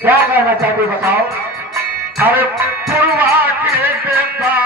क्या कहना चाहते बताओ। अरे पूर्वा के देता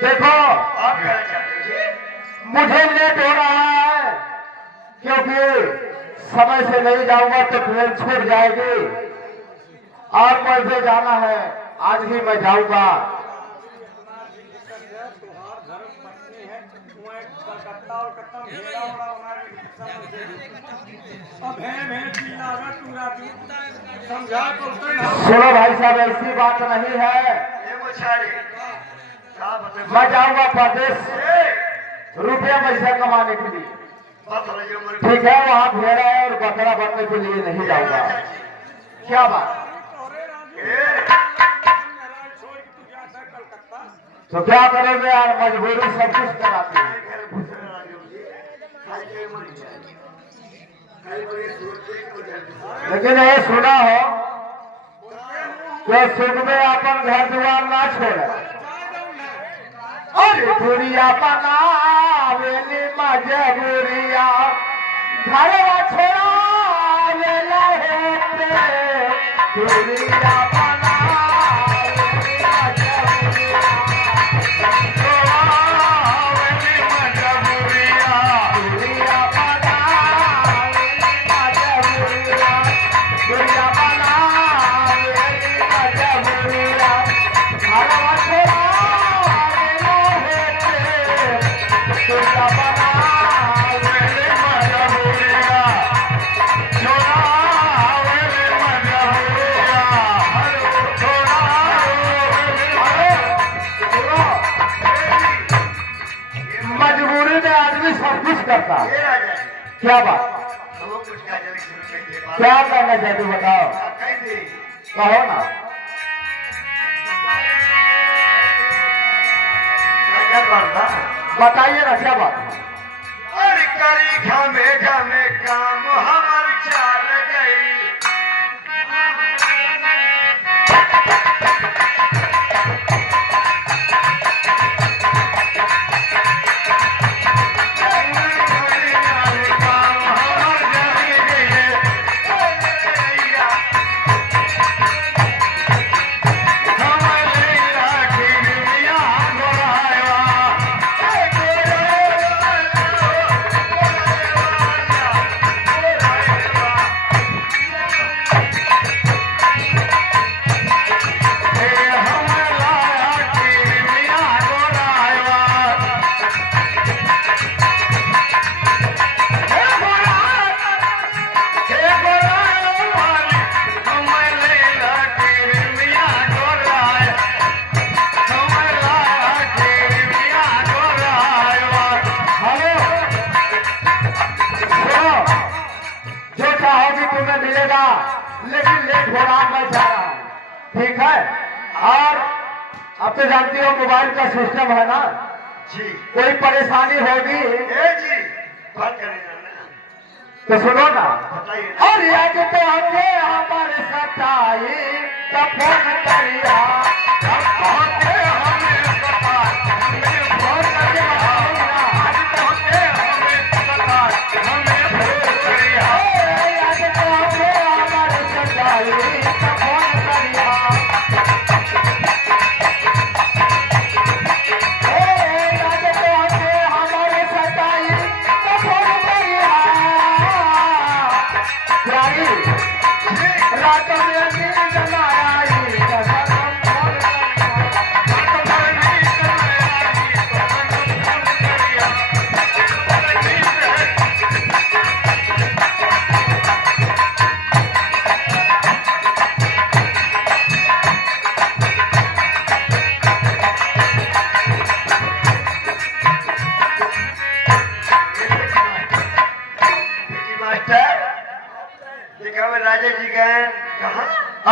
देखो मुझे लेट हो रहा है क्योंकि समय से नहीं जाऊंगा तो ट्रेन छूट जाएगी और मुझे जाना है। आज ही मैं जाऊंगा। सुनो भाई साहब, ऐसी बात नहीं है। मैं जाऊंगा प्रदेश रुपया पैसा कमाने के लिए, ठीक है। वहाँ भेड़ा है और बकरा बनने के लिए नहीं जाऊंगा। क्या बात? तो क्या करोगे यार, मजबूरी सब कुछ कराती है। लेकिन ये सुना हो तो सुख में अपन घर द्वार ना छोड़े। अरे दुनिया बनावेली मजबूरिया घरवा छोड़ावेला होते दुनिया करता क्या बात क्या करना चाहते बताओ कहो ना बताइए ना क्या बात और करी घमे घमे काम हमार चाल गई मिलेगा लेकिन लेट हो रहा मैं जा रहा हूँ ठीक है। और अब तो जानती हो मोबाइल का सिस्टम है ना जी कोई परेशानी होगी जी बात करें तो सुनो ना बताइए और याद तो हमने हमारे सच्चाई का फोन करिया राजा जी गए कहा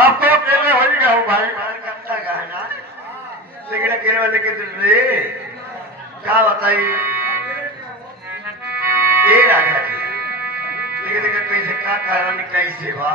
आप तो अकेले हो ही गए भाई कलकत्ता गए ना लेकिन अकेले वाले के दिल रे क्या बताइए ये राजा जी लेकिन कैसे क्या कारण कैसे हुआ